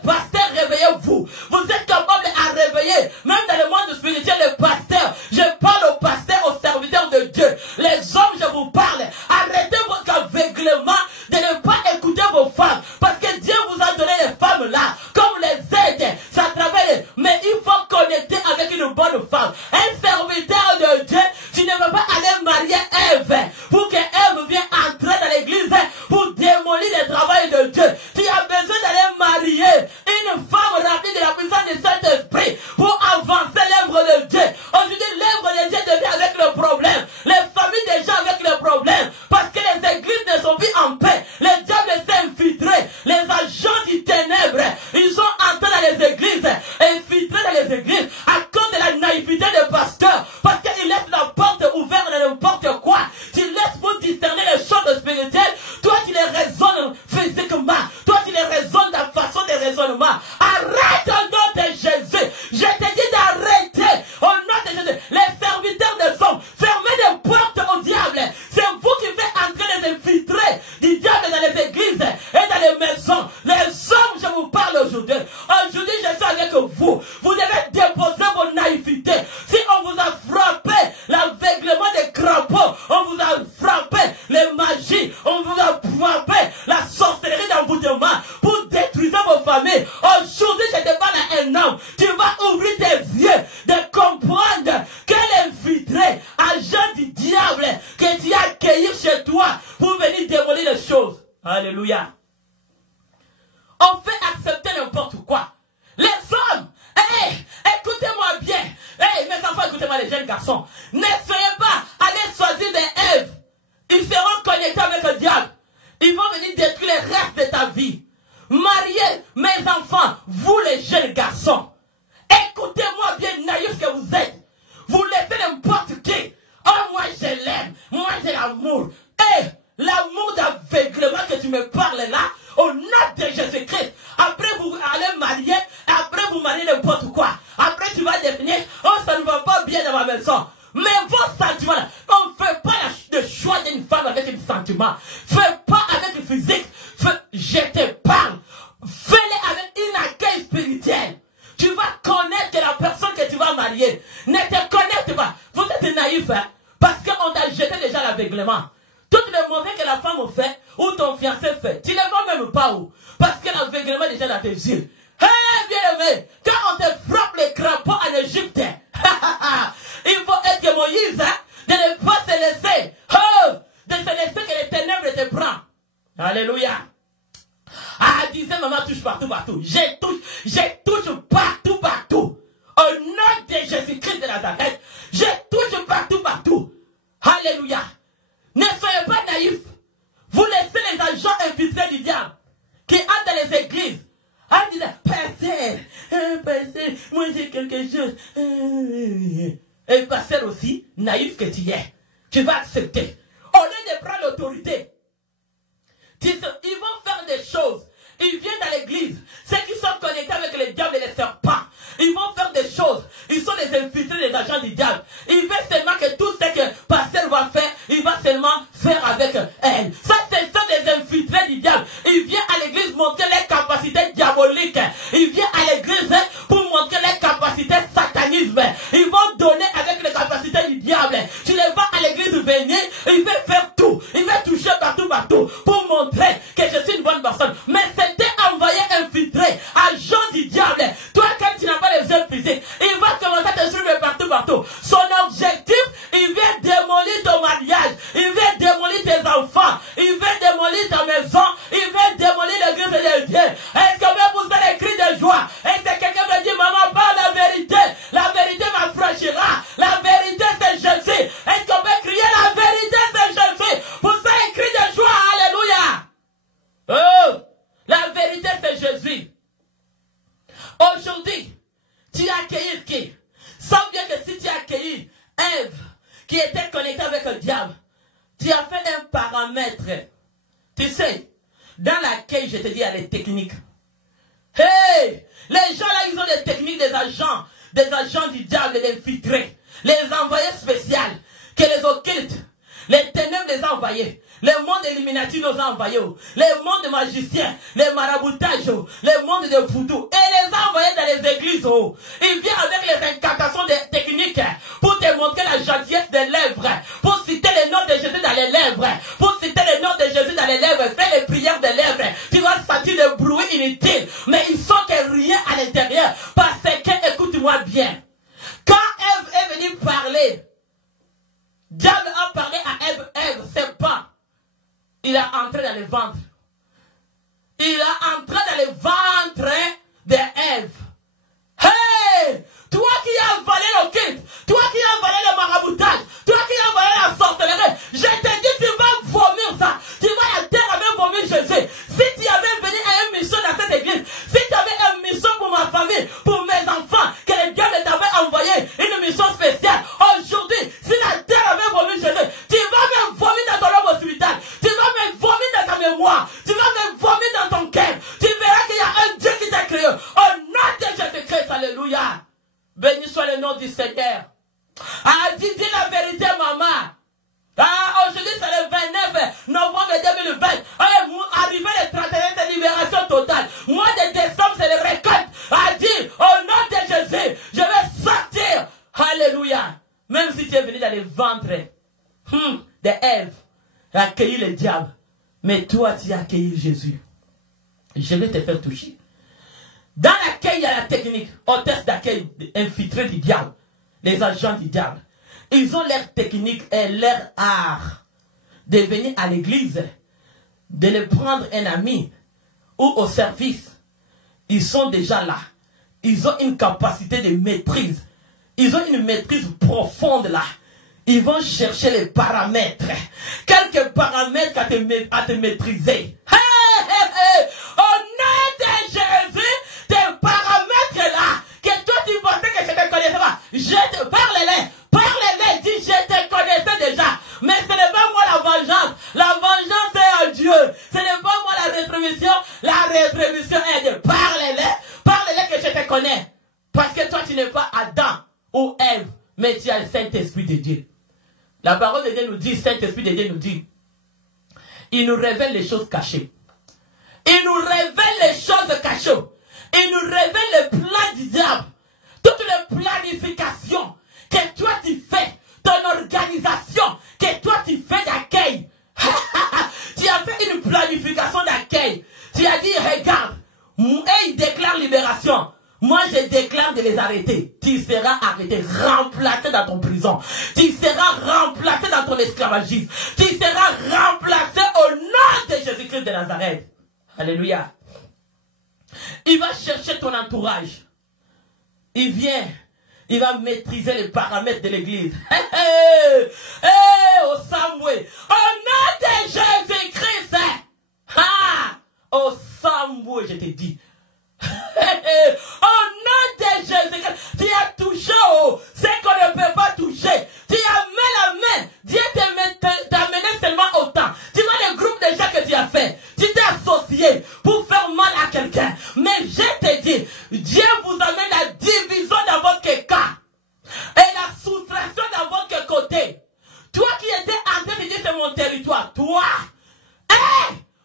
Pasteur, réveillez-vous. Vous êtes capable à réveiller. Même dans le monde spirituel, les pasteurs. Je parle aux pasteurs, aux serviteurs de Dieu. Les hommes, je vous parle. Arrêtez votre aveuglement de ne pas écouter vos femmes. Parce que Dieu vous a donné les femmes là. Comme les aides. Ça travaille. Mais il faut connecter avec une bonne femme. Un serviteur de Dieu, tu ne veux pas aller marier Ève. Pour que Ève vienne entrer dans l'église. Pour démolir le travail de Dieu. Tu as besoin d'aller marier une femme remplie de la puissance du Saint-Esprit pour avancer l'œuvre de Dieu. Aujourd'hui, l'œuvre de Dieu devient avec le problème. Les familles déjà avec le problème. Parce que les églises ne sont plus en paix. Les diables s'est infiltré. Les agents du ténèbre, ils sont entrés dans les églises, infiltrés dans les églises à cause de la naïveté des pasteurs. Parce qu'ils laissent la porte ouverte à n'importe quoi. Tu laisses pour discerner les choses spirituelles. Toi, tu les raisonnes physiquement. Toi, tu les raisonnes de la façon de raisonnement. Arrête au nom de Jésus. Je te dis d'arrêter au nom de Jésus. Les serviteurs des hommes, fermez des portes au diable. C'est vous qui faites entrer les infiltrés du diable dans les églises et dans les maisons. Les hommes, je vous parle aujourd'hui. Aujourd'hui, je suis avec vous. Vous devez déposer vos naïvetés. Si on vous a frappé l'aveuglement des crapauds, on vous a frappé les magies, on vous a frappé la sorcellerie d'envoûtement pour détruire vos familles. Aujourd'hui, je te parle à un homme. Tu vas ouvrir tes yeux de comprendre que l'infiltré, agent du diable, que tu as accueilli chez toi pour venir démolir les choses. Alléluia. On fait accepter n'importe quoi. Les hommes, écoutez-moi bien. Mes enfants, écoutez-moi les jeunes garçons. N'essayez pas d'aller choisir des Èves. Ils seront connectés avec le diable. Ils vont venir détruire le reste de ta vie. Mariez mes enfants, vous les jeunes garçons. Écoutez-moi bien, naïfs que vous êtes. Vous laissez n'importe qui. Oh, moi je l'aime. Moi j'ai l'amour. L'amour d'aveuglement que tu me parles là, au nom de Jésus-Christ. Après vous allez marier, après vous mariez n'importe quoi. Après tu vas définir, oh ça ne va pas bien dans ma maison. Mais vos sentiments là, on ne fait pas le choix d'une femme avec un sentiment. Fais pas avec le physique. Je te parle. Fais-le avec une accueil spirituel. Tu vas connaître la personne que tu vas marier. Ne te connecte pas. Vous êtes naïf, hein? Parce qu'on t'a jeté déjà l'aveuglement. Tout le mauvais que la femme fait, ou ton fiancé fait, tu ne vas même pas où. Parce que l'aveuglement est déjà dans tes yeux. Hé, bien-aimé, quand on te frappe les crapauds en Égypte, il faut être Moïse, hein, de ne pas se laisser, de se laisser que les ténèbres te prennent. Alléluia. Ah, disait maman, touche partout, partout. Je touche partout, partout. Au nom de Jésus-Christ de Nazareth, je touche partout, partout. Alléluia. Ne soyez pas naïfs. Vous laissez les agents infiltrés du diable qui entrent dans les églises en disant, pasteur, moi j'ai quelque chose. Et pasteur aussi, naïf que tu es, tu vas accepter. Au lieu de prendre l'autorité, ils vont faire des choses. Ils viennent dans l'église. Ceux qui sont connectés avec les diables et les serpents, ils vont faire des choses. Ils sont des infiltrés, des agents du diable. Ils veulent seulement que tout ce que le pasteur va faire, il va seulement faire avec elle. Ça, c'est ça des infiltrés du diable. Ils viennent à l'église montrer les capacités diaboliques. Ils viennent à l'église pour montrer les capacités satanisme. Ils vont donner avec les capacités du diable. Tu les vois à l'église venir, ils veulent faire tout. Ils veulent toucher partout, partout pour montrer que je suis une bonne personne. Mais c'était envoyé infiltré, agent du diable. Toi, quand tu n'as pas les yeux physiques, il va commencer à te suivre partout, partout. Son objectif, il vient démolir ton mariage. Il vient démolir tes enfants. Il vient démolir ta maison. Il vient démolir l'église de Dieu. Est-ce que vous avez des cris de joie? Est-ce que quelqu'un me dit, maman, parle la vérité? La vérité m'affranchira. La vérité, c'est Jésus. Est-ce qu'on peut crier la vérité, c'est Jésus? Pour ça, un cri de joie. Alléluia. Oh, la vérité, c'est Jésus. Aujourd'hui, tu as accueilli qui? Sans bien que si tu as accueilli Ève, qui était connectée avec le diable, tu as fait un paramètre. Tu sais, dans laquelle je te dis, il y a des techniques. Hey! Les gens là, ils ont des techniques, des agents du diable, des infiltrés, les envoyés spéciaux, que les occultes, les ténèbres les ont envoyés. Les mondes Illuminati nous ont envoyés. Les mondes magiciens, les maraboutages, les mondes de voodoo. Et les a envoyés dans les églises. Il vient avec les incantations techniques pour te montrer la gentillesse des lèvres. Pour citer le nom de Jésus dans les lèvres. Pour citer le nom de Jésus dans les lèvres. Fais les prières des lèvres. Tu vas sentir le bruit inutile. Mais ils sont que rien à l'intérieur. Parce que, écoute-moi bien. Quand Ève est venue parler, diable a parlé à Ève, c'est pas. Il a entré dans le ventre. Il a entré dans le ventre d'Ève. Hey! Toi qui as avalé le culte, toi qui as avalé le maraboutage, toi qui as avalé la sorcellerie, je te dis, tu vas vomir ça. Tu vas la terre avec vomir Jésus. Si tu avais venu à une mission dans cette église, si tu avais une mission pour ma famille, pour mes enfants, que le Dieu t'avait envoyé une mission spéciale, aujourd'hui, si la terre avait vomi Jésus, tu vas me vomir dans ton lobe hospital, tu vas me vomir dans ta mémoire, tu vas me vomir dans ton cœur. Tu verras qu'il y a un Dieu qui t'a créé. Au nom de Jésus-Christ, alléluia. Béni soit le nom du Seigneur. Ah, dis la vérité, maman. Ah, aujourd'hui c'est le 29 novembre 2020. Arrivé le 31, c'est libération totale. Mois de décembre, c'est le récolte. Ah, dis, au nom de Jésus, je vais sortir. Alléluia. Même si tu es venu dans le ventre de Ève, accueillir le diable. Mais toi, tu as accueilli Jésus. Je vais te faire toucher. Dans l'accueil, il y a la technique. Hôtesse d'accueil infiltrée du diable. Les agents du diable. Ils ont leur technique et leur art de venir à l'église, de le prendre un ami ou au service. Ils sont déjà là. Ils ont une capacité de maîtrise. Ils ont une maîtrise profonde là. Ils vont chercher les paramètres. Quelques paramètres à te maîtriser. Hey, hey, hey. Au nom de Jésus, tes paramètres là, que toi tu pensais que je te connaissais pas. Je te parle-les. Parle-les, dis je te connaissais déjà. Mais ce n'est pas moi la vengeance. La vengeance est à Dieu. Ce n'est pas moi la rétribution. La rétribution est de parle-les. Parle-les que je te connais. Parce que toi tu n'es pas Adam ou Ève, mais tu as le Saint-Esprit de Dieu. La parole de Dieu nous dit, Saint-Esprit de Dieu nous dit, il nous révèle les choses cachées. Il nous révèle les choses cachées. Il nous révèle le plan du diable. Toutes les planifications que toi tu fais, ton organisation que toi tu fais d'accueil. Tu as fait une planification d'accueil. Tu as dit, regarde, et il déclare libération. Moi, je déclare de les arrêter. Tu seras arrêté, remplacé dans ton prison. Tu seras remplacé dans ton esclavagisme. Tu seras remplacé au nom de Jésus-Christ de Nazareth. Alléluia. Il va chercher ton entourage. Il vient. Il va maîtriser les paramètres de l'église. Au Samoué. Au nom de Jésus-Christ. Au Samoué, je te dis. Au nom de Jésus, tu as touché ce qu'on ne peut pas toucher. Tu as mis la main. Dieu t'a amené seulement autant. Tu vois le groupe de gens que tu as fait. Tu t'es associé pour faire mal à quelqu'un. Mais je te dis, Dieu vous amène la division dans votre cas. Et la soustraction dans votre côté. Toi qui étais en train de dire c'est mon territoire. Toi.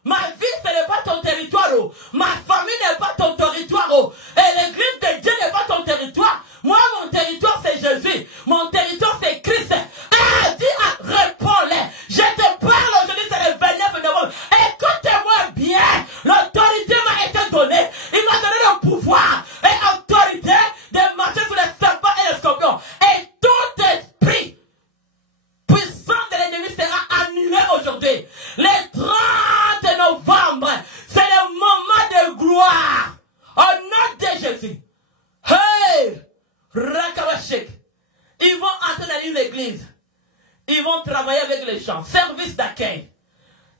Ma vie, ce n'est pas ton territoire. Ma famille n'est pas ton territoire. Et l'église de Dieu n'est pas ton territoire. Moi, mon territoire, c'est Jésus. Mon territoire, c'est Christ. Réponds-les. Je te parle aujourd'hui, c'est le 29 novembre. Écoutez-moi bien. L'autorité m'a été donnée. Il m'a donné le pouvoir et autorité de marcher sur les serpents et les scorpions. Et tout esprit puissant de l'ennemi sera annulé aujourd'hui. Les 30 novembre, c'est le moment de gloire. Au nom de Jésus. Hey! Rakabashek. Ils vont entrer dans une église. Ils vont travailler avec les gens. Service d'accueil.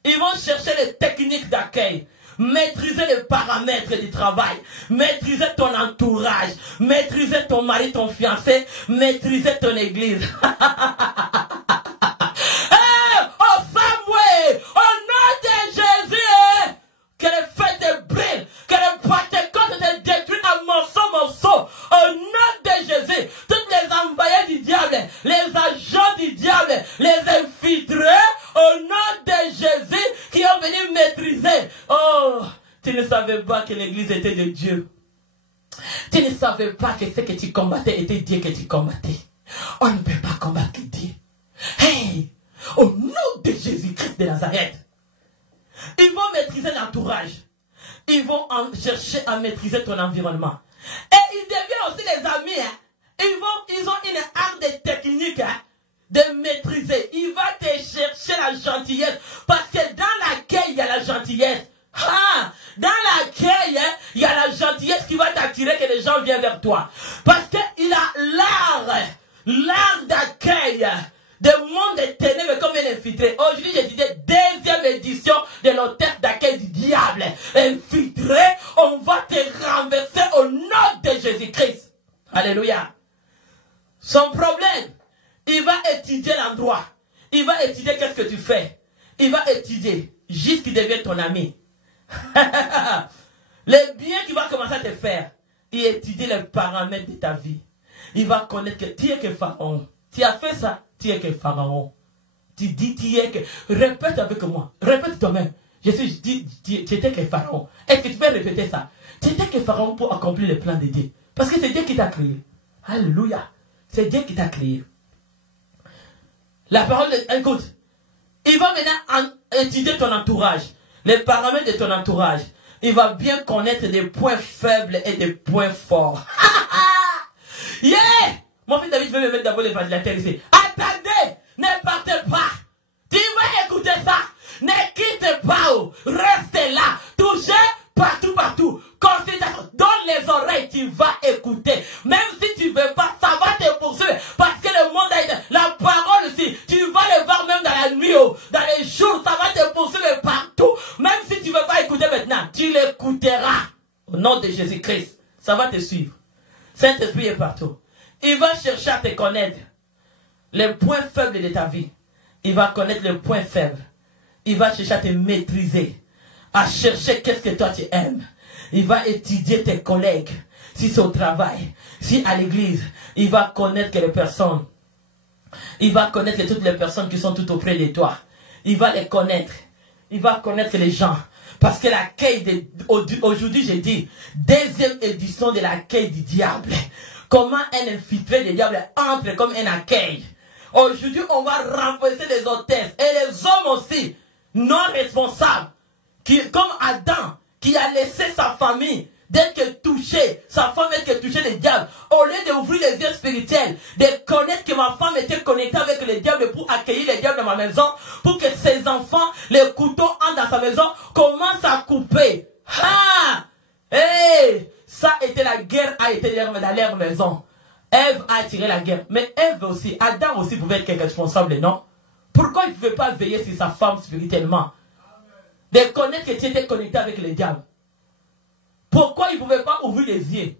Ils vont chercher les techniques d'accueil. Maîtriser les paramètres du travail. Maîtriser ton entourage. Maîtriser ton mari, ton fiancé. Maîtriser ton église. Que le feu te brûle, que le Pentecôte te détruise en morceaux. Au nom de Jésus, toutes les envoyés du diable, les agents du diable, les infiltrés, au nom de Jésus. Église était de Dieu, tu ne savais pas que ce que tu combattais était Dieu que tu combattais. On ne peut pas combattre Dieu. Hey, au nom de Jésus-Christ de Nazareth, ils vont maîtriser l'entourage. Ils vont chercher à maîtriser ton environnement. Et ils deviennent aussi des amis. Hein. Ils ont une art de technique de maîtriser. Il va te chercher la gentillesse. Parce que dans l'accueil, il y a la gentillesse. Ah, dans l'accueil, il y a la gentillesse qui va t'attirer que les gens viennent vers toi. Parce qu'il a l'art d'accueil. De monde de ténèbres comme un infiltré. Aujourd'hui, j'ai dit deuxième édition de l'hôtesse d'accueil du diable. Infiltré, on va te renverser au nom de Jésus-Christ. Alléluia. Son problème, il va étudier l'endroit. Il va étudier qu'est-ce que tu fais. Il va étudier jusqu'il devienne ton ami. Le bien qu'il va commencer à te faire, il étudie les paramètres de ta vie. Il va connaître que tu es que Pharaon. Tu as fait ça. Tu es que Pharaon. Tu dis, tu es que... Répète avec moi. Répète toi-même. Tu étais que Pharaon. Est-ce que tu peux répéter ça? Tu étais que Pharaon pour accomplir le plan de Dieu. Parce que c'est Dieu qui t'a créé. Alléluia. C'est Dieu qui t'a créé. La parole de... Écoute. Il va maintenant étudier ton entourage. Les paramètres de ton entourage. Il va bien connaître des points faibles et des points forts. Yeah! Mon fils David, je vais me mettre d'abord l'évangélateur ici. Attendez, ne partez pas. Tu vas écouter ça. Ne quitte pas. Restez là. Touchez partout. Considère, donne les oreilles, tu vas écouter. Même si tu ne veux pas, ça va te poursuivre. Parce que le monde a été, la parole aussi, tu vas le voir même dans la nuit, dans les jours, ça va te poursuivre partout. Même si tu ne veux pas écouter maintenant, tu l'écouteras. Au nom de Jésus-Christ, ça va te suivre. Saint-Esprit est partout. Il va chercher à te connaître les points faibles de ta vie. Il va connaître les points faibles. Il va chercher à te maîtriser. À chercher qu'est-ce que toi tu aimes. Il va étudier tes collègues. Si c'est au travail, si à l'église, il va connaître les personnes. Il va connaître toutes les personnes qui sont tout auprès de toi. Il va les connaître. Il va connaître les gens. Parce que l'accueil, aujourd'hui j'ai dit, deuxième édition de l'accueil du diable. Comment un infiltré du diable entre comme un accueil. Aujourd'hui, on va renforcer les hôtesses et les hommes aussi, non responsables, comme Adam, qui a laissé sa famille, dès que touché, sa femme était touchée le diable, au lieu d'ouvrir les yeux spirituels, de connaître que ma femme était connectée avec le diable pour accueillir le diable dans ma maison, pour que ses enfants, les couteaux entrent dans sa maison, commencent à couper. Ah! Hey! Ça était la guerre, a été dans leur maison. Ève a attiré la guerre. Mais Ève aussi, Adam aussi pouvait être responsable, non? Pourquoi il ne pouvait pas veiller sur sa femme spirituellement? De connaître que tu étais connecté avec le diable. Pourquoi il ne pouvait pas ouvrir les yeux?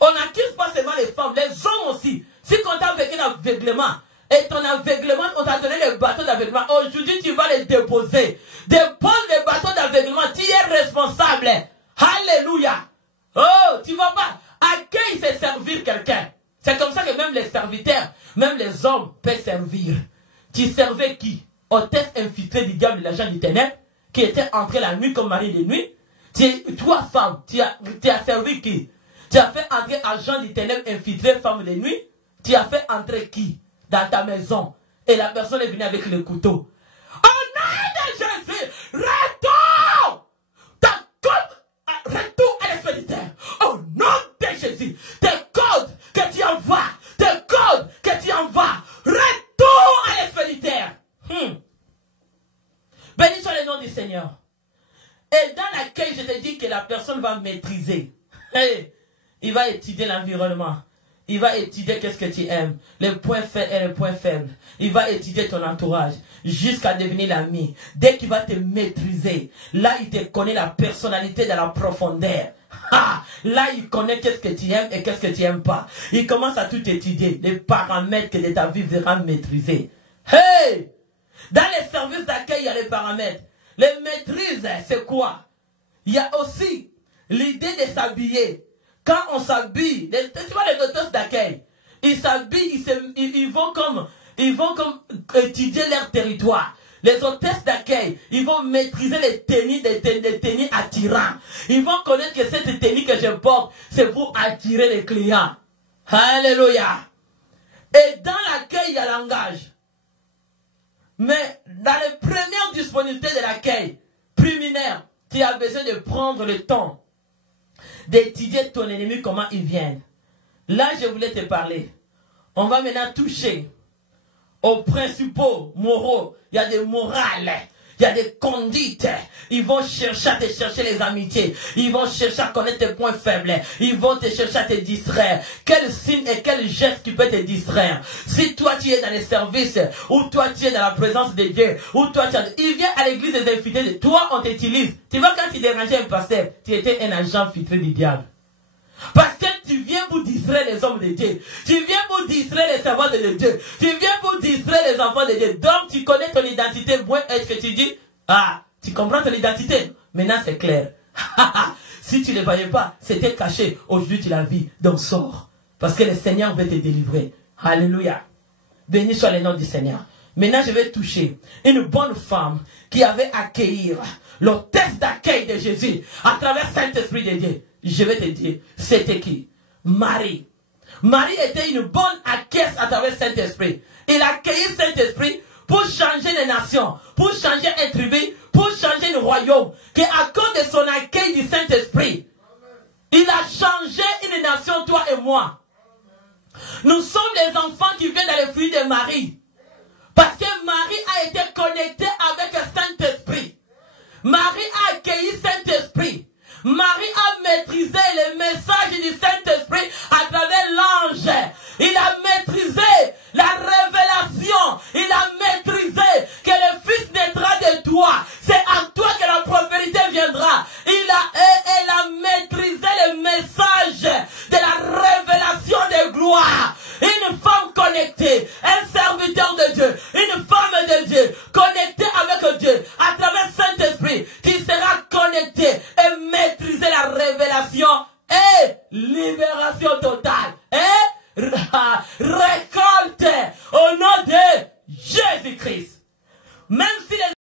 On n'accuse pas seulement les femmes, les hommes aussi. Si on t'a vécu un aveuglement, et ton aveuglement, on t'a donné le bateau d'aveuglement, aujourd'hui tu vas les déposer. Dépose le bateau d'aveuglement, tu es responsable. Alléluia. Oh, tu vas pas. Accueille, c'est servir quelqu'un. C'est comme ça que même les serviteurs, même les hommes peuvent servir. Tu servais qui? Hôtesse infiltrée du diable de l'agent du ténèbre, qui était entré la nuit comme mari de nuit. Toi, femme, tu as servi qui? Tu as fait entrer agent du ténèbre infiltré, femme de nuit. Tu as fait entrer qui? Dans ta maison. Et la personne est venue avec le couteau. Au nom de Jésus, retourne! Retour à l'expéditeur. Au nom de Jésus. Tes codes que tu envoies. Tes codes que tu envoies. Retour à l'expéditeur. Béni soit le nom du Seigneur. Et dans l'accueil, je te dis que la personne va maîtriser. Hey, il va étudier l'environnement. Il va étudier qu'est-ce que tu aimes. Les points forts et les points faibles. Il va étudier ton entourage. Jusqu'à devenir l'ami. Dès qu'il va te maîtriser. Là, il te connaît la personnalité dans la profondeur. Ah, là, il connaît qu'est-ce que tu aimes et qu'est-ce que tu n'aimes pas. Il commence à tout étudier. Les paramètres de ta vie seront maîtrisés. Hey! Dans les services d'accueil, il y a les paramètres. Les maîtrises, c'est quoi? Il y a aussi l'idée de s'habiller. Quand on s'habille, tu vois les hôtesses d'accueil, ils s'habillent, ils vont comme étudier leur territoire. Les hôtesses d'accueil, ils vont maîtriser les tenues, des tenues attirantes. Ils vont connaître que cette tenue que je porte, c'est pour attirer les clients. Alléluia. Et dans l'accueil, il y a langage. Mais dans les premières disponibilités de l'accueil, préliminaire, tu as besoin de prendre le temps d'étudier ton ennemi, comment il vient. Là, je voulais te parler. On va maintenant toucher aux principaux moraux. Il y a des morales, il y a des conduites. Ils vont chercher à te chercher les amitiés. Ils vont chercher à connaître tes points faibles. Ils vont te chercher à te distraire. Quel signe et quel geste qui peut te distraire? Si toi tu es dans les services, ou toi tu es dans la présence de Dieu, ou toi tu es... Il vient à l'église des infidèles. Toi on t'utilise. Tu vois quand tu dérangeais un pasteur, tu étais un agent filtré du diable. Parce que tu viens pour distraire les hommes de Dieu. Tu viens pour distraire les servants de Dieu. Tu viens pour distraire les enfants de Dieu. Donc tu connais ton identité. Bon, est-ce que tu dis, ah, tu comprends ton identité? Maintenant c'est clair. Si tu ne le voyais pas, c'était caché. Aujourd'hui tu la vis. Donc sors. Parce que le Seigneur veut te délivrer. Alléluia. Béni soit le nom du Seigneur. Maintenant je vais toucher une bonne femme qui avait accueilli l'hôtesse d'accueil de Jésus à travers Saint-Esprit de Dieu. Je vais te dire, c'était qui? Marie. Marie était une bonne acquise à travers Saint-Esprit. Il a accueilli Saint-Esprit pour changer les nations, pour changer un tribu, pour changer le royaume. Que à cause de son accueil du Saint-Esprit, il a changé une nation, toi et moi. Nous sommes les enfants qui viennent dans le fruit de Marie. Parce que Marie a été connectée avec le Saint-Esprit. Marie a accueilli Saint-Esprit. Marie a maîtrisé le message du Saint-Esprit à travers l'ange. Il a maîtrisé la révélation. Il a maîtrisé que le Fils naîtra de toi. C'est en toi que la prospérité viendra. Elle a maîtrisé le message de la révélation de gloire. Une femme connectée, un serviteur de Dieu, une femme de Dieu, connectée avec Dieu, à travers Saint-Esprit, qui sera connectée et maîtriser la révélation et libération totale. Et récolte au nom de Jésus-Christ. Même